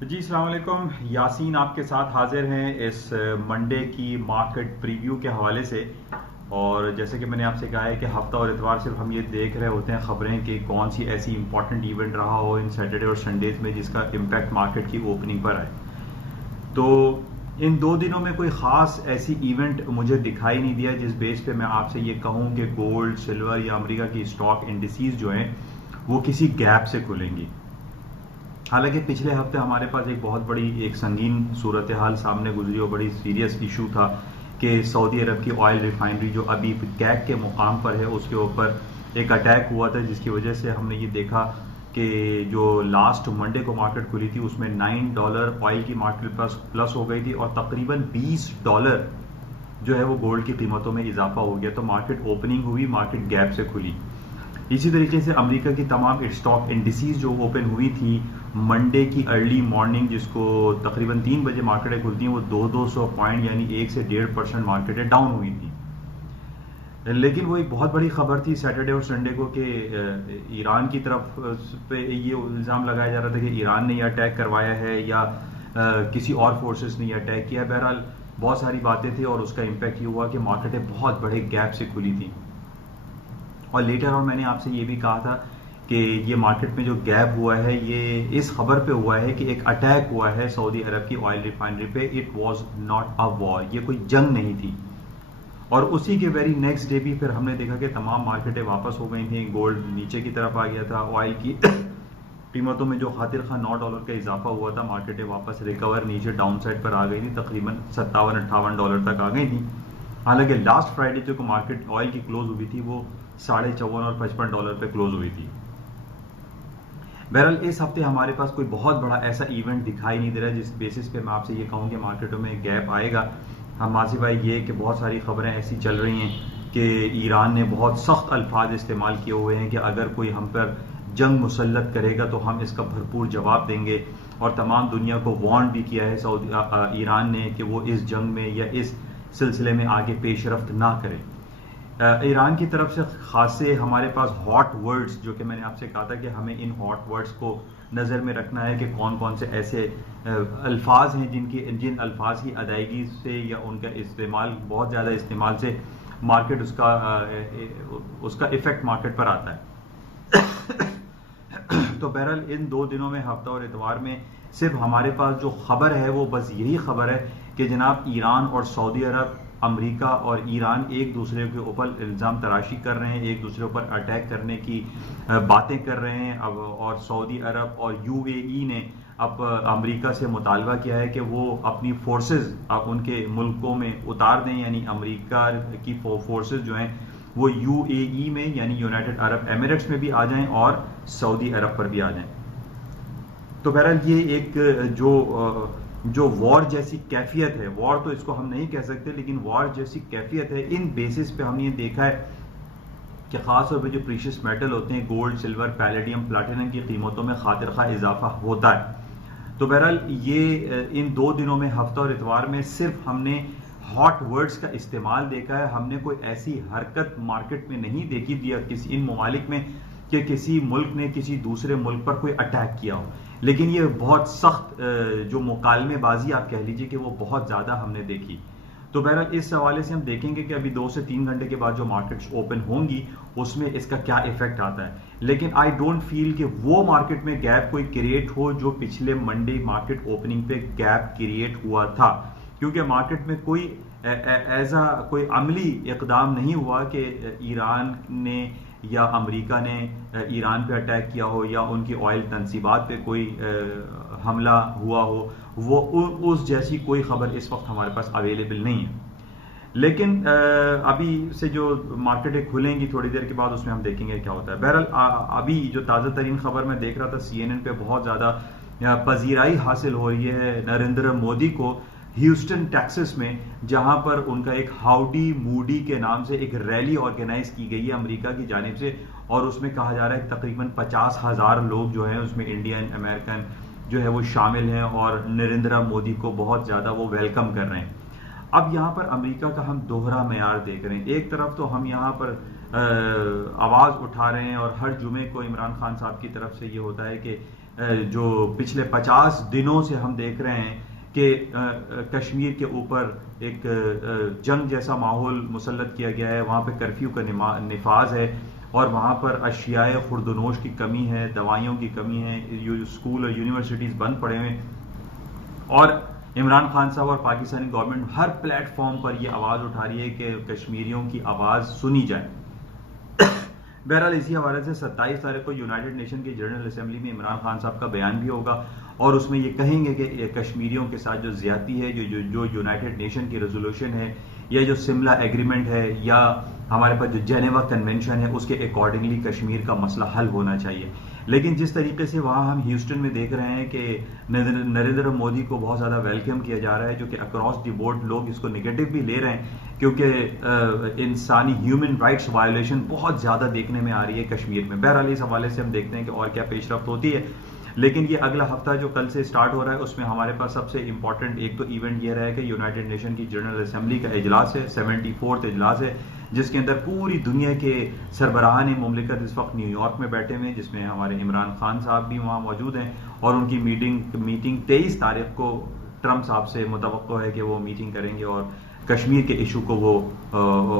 जी अस्सलाम वालेकुम। यासीन आपके साथ हाजिर हैं इस मंडे की मार्केट प्रीव्यू के हवाले से। और जैसे कि मैंने आपसे कहा है कि हफ्ता और इतवार सिर्फ हम ये देख रहे होते हैं खबरें कि कौन सी ऐसी इंपॉर्टेंट इवेंट रहा हो इन सैटरडे और संडेज में जिसका इम्पैक्ट मार्केट की ओपनिंग पर आए। तो इन 2 दिनों में कोई ख़ास ऐसी इवेंट मुझे दिखाई नहीं दिया जिस बेस पे मैं आपसे ये कहूँ कि गोल्ड, सिल्वर या अमेरिका की स्टॉक इंडिसेस जो हैं वो किसी गैप से खुलेंगी। हालांकि पिछले हफ्ते हमारे पास एक बहुत बड़ी एक संगीन सूरत हाल सामने गुजरी और बड़ी सीरियस इशू था कि सऊदी अरब की ऑयल रिफाइनरी जो अभी कैक के मुकाम पर है उसके ऊपर एक अटैक हुआ था, जिसकी वजह से हमने ये देखा कि जो लास्ट मंडे को मार्केट खुली थी उसमें $9 ऑयल की मार्केट प्लस हो गई थी और तकरीबन $20 जो है वो गोल्ड की कीमतों में इजाफा हो गया। तो मार्केट ओपनिंग हुई, मार्केट गैप से खुली। इसी तरीके से अमेरिका की तमाम स्टॉक इंडिसेस जो ओपन हुई थी मंडे की अर्ली मॉर्निंग, जिसको तकरीबन 3 बजे मार्केटें खुलती हैं, वो 200 पॉइंट यानी 1 से 1.5% मार्केटें डाउन हुई थी। लेकिन वो एक बहुत बड़ी खबर थी सैटरडे और संडे को कि ईरान की तरफ पे ये इल्ज़ाम लगाया जा रहा था कि ईरान ने यह अटैक करवाया है या किसी और फोर्सेस ने यह अटैक किया। बहरहाल बहुत सारी बातें थी और उसका इम्पैक्ट ये हुआ कि मार्केटें बहुत बड़े गैप से खुली थी। और लेटर और मैंने आपसे ये भी कहा था कि ये मार्केट में जो गैप हुआ है ये इस खबर पे हुआ है कि एक अटैक हुआ है सऊदी अरब की ऑयल रिफाइनरी पे। It was not a war, ये कोई जंग नहीं थी। और उसी के वेरी नेक्स्ट डे भी फिर हमने देखा कि तमाम मार्केटें वापस हो गई थी, गोल्ड नीचे की तरफ आ गया था, ऑयल की कीमतों में जो खातिर खा $9 का इजाफा हुआ था, मार्केटें वापस रिकवर नीचे डाउन साइड पर आ गई थी, तकरीबन $57-58 तक आ गई थी। हालांकि लास्ट फ्राइडे जो मार्केट ऑयल की क्लोज हुई थी वो $54 और $55 पे क्लोज हुई थी। बहरहाल इस हफ्ते हमारे पास कोई बहुत बड़ा ऐसा इवेंट दिखाई नहीं दे रहा जिस बेसिस पे मैं आपसे ये कहूँ कि मार्केटों में गैप आएगा। हम मासी भाई ये कि बहुत सारी खबरें ऐसी चल रही हैं कि ईरान ने बहुत सख्त अल्फाज इस्तेमाल किए हुए हैं कि अगर कोई हम पर जंग मुसल्लत करेगा तो हम इसका भरपूर जवाब देंगे। और तमाम दुनिया को वार्न भी किया है ईरान ने कि वो इस जंग में या इस सिलसिले में आगे पेशरफ्त ना करे। ईरान की तरफ से खासे हमारे पास हॉट वर्ड्स, जो कि मैंने आपसे कहा था कि हमें इन हॉट वर्ड्स को नज़र में रखना है कि कौन कौन से ऐसे अल्फाज हैं जिन अल्फाज की अदायगी से या उनका इस्तेमाल, बहुत ज़्यादा इस्तेमाल से मार्केट उसका इफेक्ट मार्केट पर आता है। तो बहरहाल इन 2 दिनों में हफ्ता और इतवार में सिर्फ हमारे पास जो खबर है वो बस यही खबर है कि जनाब ईरान और सऊदी अरब, अमेरिका और ईरान एक दूसरे के ऊपर इल्ज़ाम तराशी कर रहे हैं, एक दूसरे पर अटैक करने की बातें कर रहे हैं। अब और सऊदी अरब और यूएई ने अब अमेरिका से मुतालबा किया है कि वो अपनी फोर्सेस अब उनके मुल्कों में उतार दें, यानी अमेरिका की फोर्सेस जो हैं वो यूएई में यानी यूनाइटेड अरब एमिरेट्स में भी आ जाएं और सऊदी अरब पर भी आ जाएं। तो बहरहाल ये एक जो वॉर जैसी कैफियत है, वॉर तो इसको हम नहीं कह सकते लेकिन वॉर जैसी कैफियत है, इन बेसिस पे हमने ये देखा है कि खास तौर पे जो प्रीशियस मेटल होते हैं, गोल्ड, सिल्वर, पैलेडियम, प्लैटिनम की कीमतों में खातिर खा इजाफा होता है। तो बहरहाल ये इन 2 दिनों में हफ्ता और इतवार में सिर्फ हमने हॉट वर्ड्स का इस्तेमाल देखा है। हमने कोई ऐसी हरकत मार्केट में नहीं देखी दिया किसी इन ममालिक में कि किसी मुल्क ने किसी दूसरे मुल्क पर कोई अटैक किया हो। लेकिन ये बहुत सख्त जो मुकालमेबाजी आप कह लीजिए कि वो बहुत ज़्यादा हमने देखी। तो बहरहाल इस हवाले से हम देखेंगे कि अभी 2 से 3 घंटे के बाद जो मार्केट्स ओपन होंगी उसमें इसका क्या इफेक्ट आता है। लेकिन आई डोंट फील कि वो मार्केट में गैप कोई क्रिएट हो जो पिछले मंडे मार्केट ओपनिंग पे गैप क्रिएट हुआ था, क्योंकि मार्केट में कोई ऐसा कोई अमली इकदाम नहीं हुआ कि ईरान ने या अमेरिका ने ईरान पे अटैक किया हो या उनकी ऑयल तनसीबात पे कोई हमला हुआ हो। वो उस जैसी कोई खबर इस वक्त हमारे पास अवेलेबल नहीं है। लेकिन अभी से जो मार्केटें खुलेंगी थोड़ी देर के बाद उसमें हम देखेंगे क्या होता है। बहरहाल अभी जो ताज़ा तरीन खबर मैं देख रहा था CNN पे बहुत ज़्यादा पजीराई हासिल हो रही है नरेंद्र मोदी को ह्यूस्टन टेक्सास में, जहां पर उनका एक हाउडी मूडी के नाम से एक रैली ऑर्गेनाइज की गई है अमेरिका की जानिब से। और उसमें कहा जा रहा है तकरीबन 50,000 लोग जो हैं उसमें इंडियन अमेरिकन जो है वो शामिल हैं और नरेंद्र मोदी को बहुत ज़्यादा वो वेलकम कर रहे हैं। अब यहाँ पर अमेरिका का हम दोहरा मेयार देख रहे हैं। एक तरफ तो हम यहाँ पर आवाज़ उठा रहे हैं और हर जुमे को इमरान खान साहब की तरफ से ये होता है कि जो पिछले 50 दिनों से हम देख रहे हैं कि कश्मीर के ऊपर एक जंग जैसा माहौल मुसल्लत किया गया है, वहां पे कर्फ्यू का निफाज है और वहां पर अशियाए खुर्दनोश की कमी है, दवाइयों की कमी है, स्कूल और यूनिवर्सिटीज बंद पड़े हुए और इमरान खान साहब और पाकिस्तानी गवर्नमेंट हर प्लेटफॉर्म पर यह आवाज उठा रही है कि कश्मीरियों की आवाज सुनी जाए। बहरहाल इसी हवाले से 27 तारीख को यूनाइटेड नेशन की जनरल असेंबली में इमरान खान साहब का बयान भी होगा और उसमें ये कहेंगे कि कश्मीरियों के साथ जो ज्यादती है, जो यूनाइटेड नेशन की रेजोल्यूशन है या जो शिमला एग्रीमेंट है या हमारे पास जो जेनेवा कन्वेंशन है, उसके अकॉर्डिंगली कश्मीर का मसला हल होना चाहिए। लेकिन जिस तरीके से वहां हम ह्यूस्टन में देख रहे हैं कि नरेंद्र मोदी को बहुत ज्यादा वेलकम किया जा रहा है, जो कि अक्रॉस द बोर्ड लोग इसको निगेटिव भी ले रहे हैं क्योंकि इंसानी ह्यूमन राइट्स वायोलेशन बहुत ज्यादा देखने में आ रही है कश्मीर में। बहरहाल इस हवाले से हम देखते हैं कि और क्या पेशरफ्त होती है। लेकिन ये अगला हफ्ता जो कल से स्टार्ट हो रहा है उसमें हमारे पास सबसे इंपॉर्टेंट एक तो इवेंट ये रहेगा कि यूनाइटेड नेशन की जनरल असेंबली का इजलास है, 74वां इजलास है, जिसके अंदर पूरी दुनिया के सरबराहान मुमलिकत इस वक्त न्यूयॉर्क में बैठे हुए हैं, जिसमें हमारे इमरान खान साहब भी वहां मौजूद हैं और उनकी मीटिंग 23 तारीख को ट्रंप साहब से मुतवक्को है कि वो मीटिंग करेंगे और कश्मीर के इशू को वो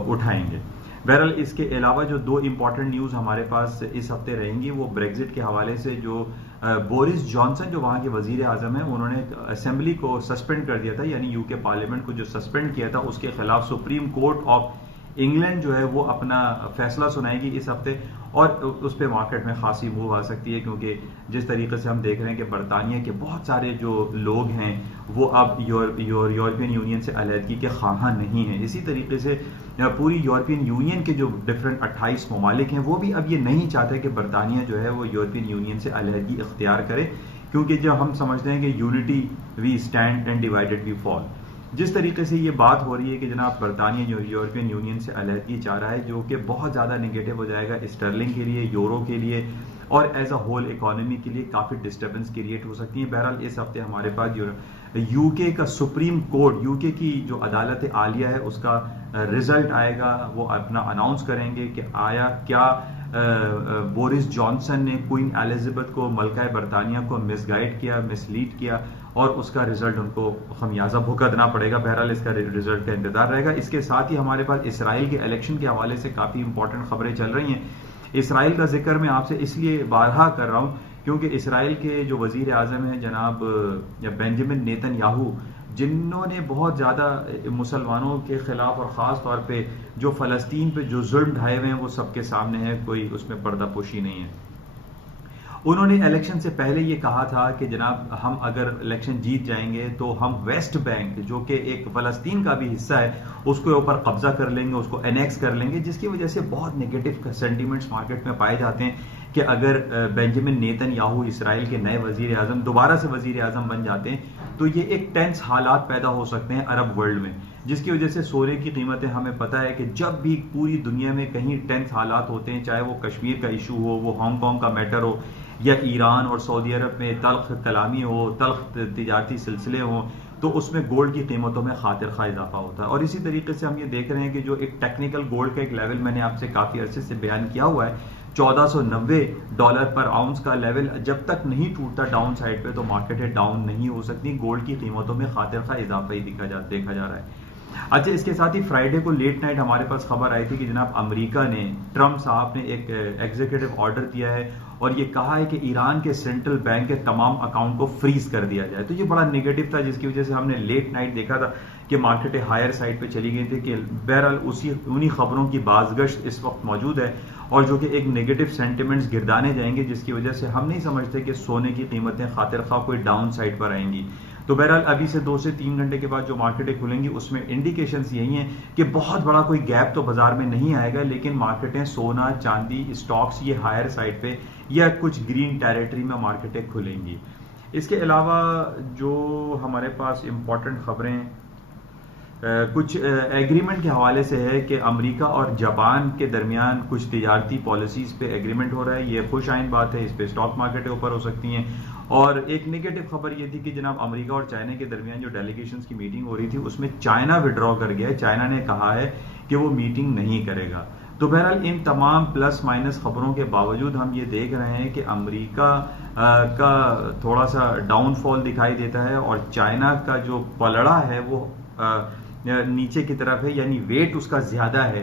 उठाएंगे। बहरहाल इसके अलावा जो दो इंपॉर्टेंट न्यूज हमारे पास इस हफ्ते रहेंगी वो ब्रेग्जिट के हवाले से, जो बोरिस जॉनसन जो वहां के वजीर आजम है, उन्होंने असेंबली को सस्पेंड कर दिया था, यानी यूके पार्लियामेंट को जो सस्पेंड किया था उसके खिलाफ सुप्रीम कोर्ट ऑफ इंग्लैंड जो है वो अपना फैसला सुनाएगी इस हफ्ते और उस पर मार्केट में खासी मूव आ सकती है क्योंकि जिस तरीके से हम देख रहे हैं कि बरतानिया के बहुत सारे जो लोग हैं वो अब यूरोपियन यूनियन से अलहदगी के ख्वाहां नहीं है। इसी तरीके से पूरी यूरोपियन यूनियन के जो डिफरेंट 28 ममालिक हैं वो भी अब ये नहीं चाहते कि बरतानिया जो है वो यूरोपियन यूनियन से अलहदगी इख्तियार करे, क्योंकि जब हम समझते हैं कि unity we stand and divided we fall. जिस तरीके से ये बात हो रही है कि जनाब बरतानिया जो यूरोपियन यूनियन से अलहदगी चाह रहा है, जो कि बहुत ज़्यादा निगेटिव हो जाएगा स्टर्लिंग के लिए, यूरो के लिए और एज अ होल इकोनॉमी के लिए काफ़ी डिस्टर्बेंस क्रिएट हो सकती है। बहरहाल इस हफ्ते हमारे पास यूके का सुप्रीम कोर्ट, यूके की जो अदालत आलिया है उसका रिजल्ट आएगा, वो अपना अनाउंस करेंगे कि आया क्या बोरिस जॉनसन ने क्वीन एलिजाबेथ को, मलका बरतानिया को मिसगाइड किया, मिसलीड किया और उसका रिजल्ट उनको खमियाजा भुगतना पड़ेगा। बहरहाल इसका रिजल्ट का इंतजार रहेगा। इसके साथ ही हमारे पास इसराइल के इलेक्शन के हवाले से काफ़ी इंपॉर्टेंट खबरें चल रही हैं। इसराइल का जिक्र मैं आपसे इसलिए बारहा कर रहा हूँ क्योंकि इसराइल के जो वजीर आजम हैं जनाब बेंजामिन नेतन्याहू, जिन्होंने बहुत ज़्यादा मुसलमानों के खिलाफ और ख़ास तौर पे जो फ़लस्तीन पे जो जुल्म ढाए हुए हैं वो सबके सामने है, कोई उसमें पर्दापोशी नहीं है। उन्होंने इलेक्शन से पहले ये कहा था कि जनाब हम अगर इलेक्शन जीत जाएंगे तो हम वेस्ट बैंक जो कि एक फ़लस्तीन का भी हिस्सा है उसके ऊपर कब्जा कर लेंगे, उसको एनेक्स कर लेंगे, जिसकी वजह से बहुत नेगेटिव सेंटीमेंट्स मार्केट में पाए जाते हैं कि अगर बेंजामिन नेतन्याहू इसराइल के नए वजीर आजम दोबारा से वजीर आजम बन जाते हैं तो ये एक टेंस हालात पैदा हो सकते हैं अरब वर्ल्ड में, जिसकी वजह से सोने की कीमतें, हमें पता है कि जब भी पूरी दुनिया में कहीं टेंस हालात होते हैं, चाहे वो कश्मीर का इशू हो, वो हांगकांग का मैटर हो या ईरान और सऊदी अरब में तल्ख कलामी हो, तल्ख तिजारती सिलसिले हों, तो उसमें गोल्ड की कीमतों में खातिर खा इजाफा होता है। और इसी तरीके से हम ये देख रहे हैं कि जो एक टेक्निकल गोल्ड का एक लेवल मैंने आपसे काफ़ी अरसे से बयान किया हुआ है, $1490 पर आउंस का लेवल जब तक नहीं टूटता डाउन साइड पे तो मार्केटें डाउन नहीं हो सकती। गोल्ड की कीमतों में खातिर खा इजाफा ही देखा जा रहा है। अच्छा, इसके साथ ही फ्राइडे को लेट नाइट हमारे पास खबर आई थी कि जनाब अमेरिका ने, ट्रंप साहब ने एक एग्जीक्यूटिव ऑर्डर दिया है और ये कहा है कि ईरान के सेंट्रल बैंक के तमाम अकाउंट को फ्रीज कर दिया जाए। तो ये बड़ा नेगेटिव था, जिसकी वजह से हमने लेट नाइट देखा था कि मार्केटें हायर साइड पे चली गई थी। कि बहरहाल उन्हीं खबरों की बाज़गश्त इस वक्त मौजूद है और जो कि एक नेगेटिव सेंटिमेंट्स गिरदाने जाएंगे, जिसकी वजह से हम नहीं समझते कि सोने की कीमतें खातिर खा कोई डाउन साइड पर आएंगी। तो बहरहाल अभी से 2 से 3 घंटे के बाद जो मार्केटें खुलेंगी उसमें इंडिकेशंस यही हैं कि बहुत बड़ा कोई गैप तो बाजार में नहीं आएगा, लेकिन मार्केटें सोना, चांदी, स्टॉक्स ये हायर साइड पे या कुछ ग्रीन टेरिटरी में मार्केटें खुलेंगी। इसके अलावा जो हमारे पास इंपॉर्टेंट खबरें कुछ एग्रीमेंट के हवाले से है कि अमेरिका और जापान के दरमियान कुछ तिजारती पॉलिसीज पे एग्रीमेंट हो रहा है। ये खुश आइन बात है, इस पे स्टॉक मार्केटें ऊपर हो सकती हैं। और एक नेगेटिव खबर ये थी कि जनाब अमेरिका और चाइना के दरमियान जो डेलीगेशंस की मीटिंग हो रही थी उसमें चाइना विड्रॉ कर गया है। चाइना ने कहा है कि वो मीटिंग नहीं करेगा। तो बहरहाल इन तमाम प्लस माइनस खबरों के बावजूद हम ये देख रहे हैं कि अमेरिका का थोड़ा सा डाउनफॉल दिखाई देता है और चाइना का जो पलड़ा है वो नीचे की तरफ है, यानी वेट उसका ज्यादा है।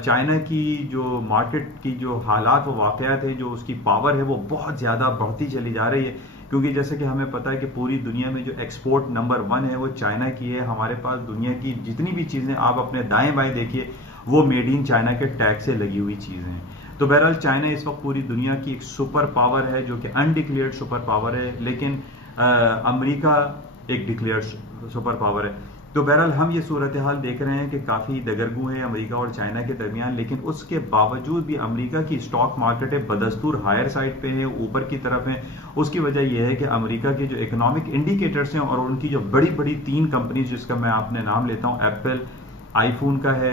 चाइना की जो मार्केट की जो हालात व वाकयात है, जो उसकी पावर है वो बहुत ज्यादा बढ़ती चली जा रही है, क्योंकि जैसे कि हमें पता है कि पूरी दुनिया में जो एक्सपोर्ट नंबर 1 है वो चाइना की है। हमारे पास दुनिया की जितनी भी चीजें आप अपने दाएं बाएं देखिए वो मेड इन चाइना के टैग से लगी हुई चीजें हैं। तो बहरहाल चाइना इस वक्त पूरी दुनिया की एक सुपर पावर है, जो कि अनडिक्लेयर्ड सुपर पावर है, लेकिन अमेरिका एक डिक्लेयर्ड सुपर पावर है। तो बहरहाल हम ये सूरत हाल देख रहे हैं कि काफी दगरगू है अमेरिका और चाइना के दरमियान, लेकिन उसके बावजूद भी अमेरिका की स्टॉक मार्केट है बदस्तूर हायर साइड पे है, ऊपर की तरफ है। उसकी वजह यह है कि अमेरिका के जो इकोनॉमिक इंडिकेटर्स हैं और उनकी जो बड़ी बड़ी 3 कंपनीज जिसका मैं आपने नाम लेता हूं, एप्पल आईफोन का है,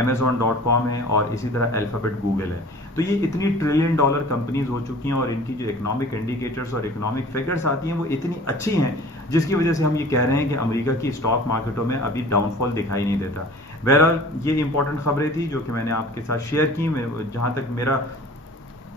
Amazon.com है और इसी तरह अल्फाबेट गूगल है। तो ये इतनी $1 ट्रिलियन कंपनीज हो चुकी हैं और इनकी जो इकोनॉमिक इंडिकेटर्स और इकोनॉमिक फिगर्स आती हैं वो इतनी अच्छी हैं, जिसकी वजह से हम ये कह रहे हैं कि अमेरिका की स्टॉक मार्केटों में अभी डाउनफॉल दिखाई नहीं देता। बहरहाल ये इंपॉर्टेंट खबरें थी जो कि मैंने आपके साथ शेयर की। जहां तक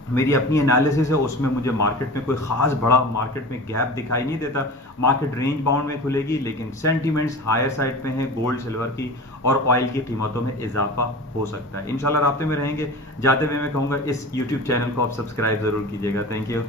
मेरी अपनी एनालिसिस है उसमें मुझे मार्केट में कोई खास बड़ा मार्केट में गैप दिखाई नहीं देता। मार्केट रेंज बाउंड में खुलेगी, लेकिन सेंटीमेंट्स हायर साइड पे हैं गोल्ड सिल्वर की, और ऑयल की कीमतों में इजाफा हो सकता है। इंशाल्लाह राब्ते में रहेंगे। जाते हुए मैं कहूंगा इस यूट्यूब चैनल को आप सब्सक्राइब जरूर कीजिएगा। Thank you.